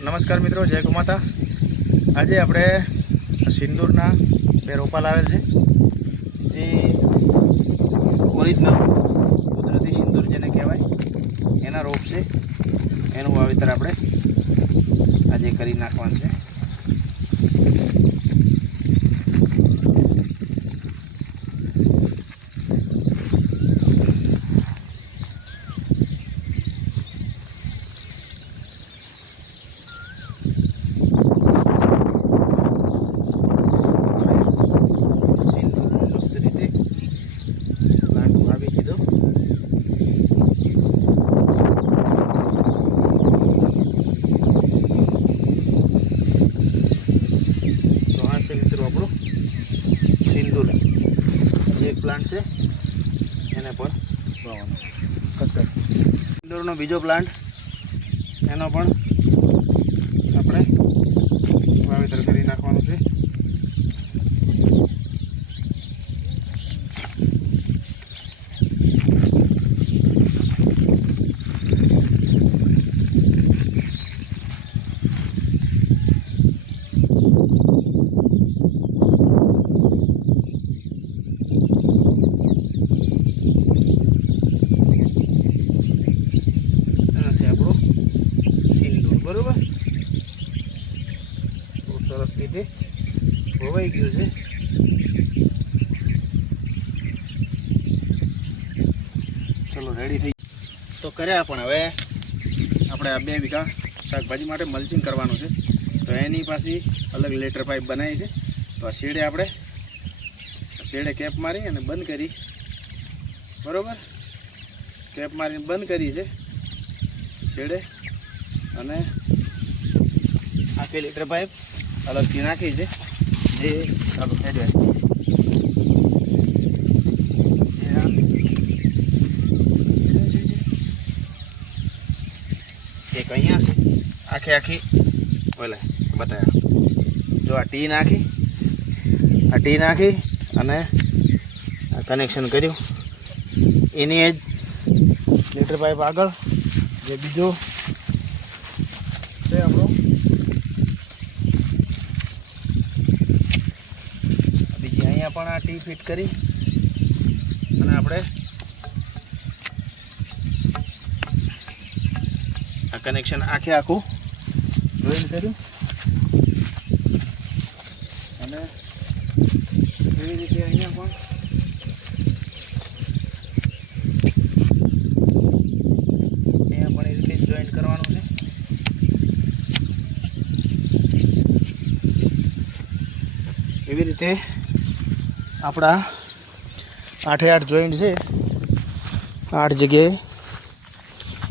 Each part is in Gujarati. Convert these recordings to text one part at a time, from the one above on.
નમસ્કાર મિત્રો, જય ગુમાતા. આજે આપણે સિંદૂરના બે રોપા લાવેલ છે. જે ઓરિજિનલ કુદરતી સિંદૂર જેને કહેવાય, એના રોપ છે. એનું વાવેતર આપણે આજે કરી નાખવાનું છે સિંદૂર મસ્ત રીતે પ્લાન્ટ વાવી દીધો તો આ છે મિત્રો આપણું સિંદૂર જે એક પ્લાન્ટ છે. એને પણ વાવવાનો કટ ઇન્દોરનો બીજો પ્લાન્ટ એનો પણ આપણે વાવેતર કરી નાખવાનું છે આ છે આપણો સિંદૂર બરોબર બહુ સરસ રીતે વવાઈ ગયું છે. ચલો રેડી થઈ. તો કર્યા પણ હવે આપણે આ બે વીઘા શાકભાજી માટે મલ્ચિંગ કરવાનું છે. તો એની પાછી અલગ લેટર પાઇપ બનાવી છે. તો આ શેડે આપણે શેડે કેપ મારી અને બંધ કરી. બરાબર? કેપ મારીને બંધ કરી છે શેડે. અને આખી લીટર પાઇપ? અલગથી નાખી છે. જે ચાલો હેડવે એક અહીંયા છે. આખી આખી. ઓલે બતાવ્યા જો આ ટી નાખી. આ ટી નાખી અને આ કનેક્શન કર્યું. એની જ લીટર પાઇપ આગળ. જે બીજો છે આપણો બીજી અહીંયા પણ આ ટી ફિટ કરી. અને આપણે આ કનેક્શન આખે આખું જોઈન કર્યું. અને એવી રીતે અહીંયા પણ અહીંયા પણ એ રીતે જોઈન્ટ કરવાનું છે. એવી રીતે આપણા આઠે આઠ જોઈન્ટ છે. આઠ જગ્યાએ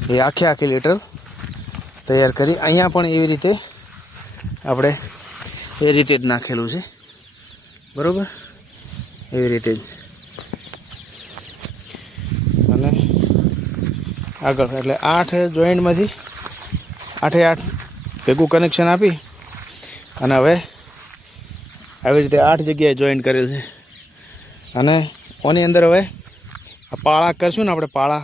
એ આખે આખી લીટર તૈયાર કરી અહીંયા પણ એવી રીતે આપણે એ રીતે જ નાખેલું છે. બરાબર? એવી રીતે જ. અને આગળ, એટલે આઠ જોઈન્ટમાંથી આઠે આઠ ભેગું કનેક્શન આપી અને હવે આવી રીતે આઠ જગ્યાએ જોઈન્ટ કરેલ છે. અને ઓની અંદર હવે આ પાળા કરશું ને આપણે પાળા.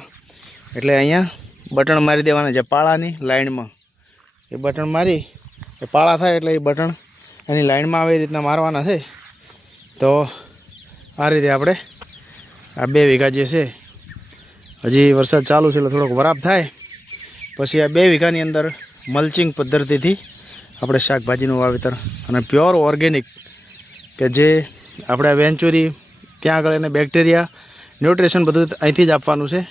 એટલે અહીંયા બટન મારી દેવાના છે પાળાની લાઇનમાં એ બટન મારી, એ પાળા થાય એટલે એ બટન એની લાઇનમાં આવે રીતના મારવાના છે. તો આ રીતે આપણે આ બે વીઘા જે છે, હજી વરસાદ ચાલુ છે એટલે થોડોક વરાપ થાય. પછી આ બે વીઘાની અંદર મલ્ચિંગ પદ્ધતિથી આપણે શાકભાજીનું વાવેતર અને પ્યોર ઓર્ગેનિક કે જે આપણે વેન્ચુરી ત્યાં આગળ એને બેક્ટેરિયા, ન્યુટ્રિશન બધું અહીંથી જ આપવાનું છે.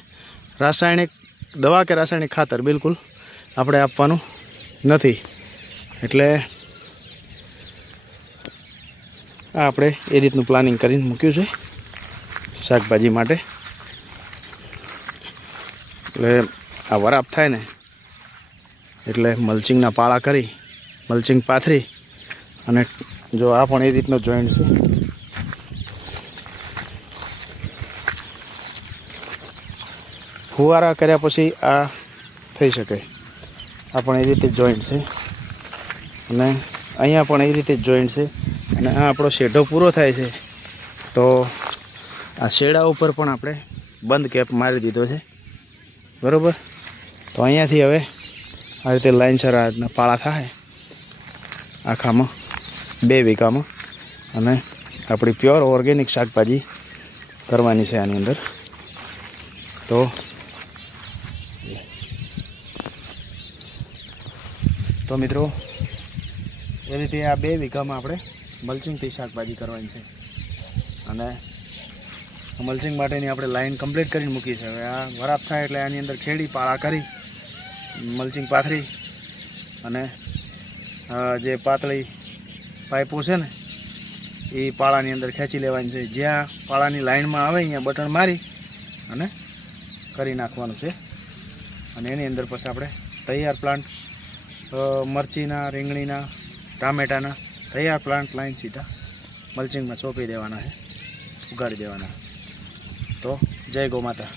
રાસાયણિક, દવા કે રાસાયણિક ખાતર, બિલકુલ આપણે આપવાનું નથી. એટલે આ આપણે એ રીતનું પ્લાનિંગ કરીને મૂક્યું છે શાકભાજી માટે. એટલે આ વરાપ થાય ને, એટલે મલ્ચિંગના પાળા કરી, મલ્ચિંગ પાથરી અને જો આ પણ એ રીતનો જોઈન્ટ છે. ફુવારા કર્યા પછી આ થઈ શકે. આ પણ એ રીતે જોઈન્ટ છે. અને અહીંયા પણ એ રીતે જોઈન્ટ છે. અને આ આપણો શેઢો પૂરો થાય છે. તો આ શેડા ઉપર પણ આપણે બંધ કેપ મારી દીધો છે. બરાબર? તો અહીંયાથી હવે આ રીતે લાઇનસર આ રીતના પાળા થાય. આખામાં, બે વીઘામાં. અને આપણી પ્યોર ઓર્ગેનિક શાકભાજી કરવાની છે આની અંદર. તો તો મિત્રો, એ રીતે આ બે વીઘામાં આપણે મલ્ચિંગથી શાકભાજી કરવાની છે. અને મલ્ચિંગ માટેની આપણે લાઈન કમ્પ્લીટ કરીને મૂકી છે. હવે આ વરાપ થાય એટલે આની અંદર ખેડી, પાળા કરી, મલ્ચિંગ પાથરી અને જે પાતળી પાઇપો છે ને, એ પાળાની અંદર ખેંચી લેવાની છે. જ્યાં પાળાની લાઇનમાં આવે, અહીંયા બટન મારી અને કરી નાખવાનું છે. અને એની અંદર પછી આપણે તૈયાર પ્લાન્ટ મરચીના, રીંગણીના, ટામેટાના તૈયાર પ્લાન્ટ લાઈન સીધા મલ્ચિંગમાં સોંપી દેવાના છે, ઉગાડી દેવાના તો જય ગૌ માતા.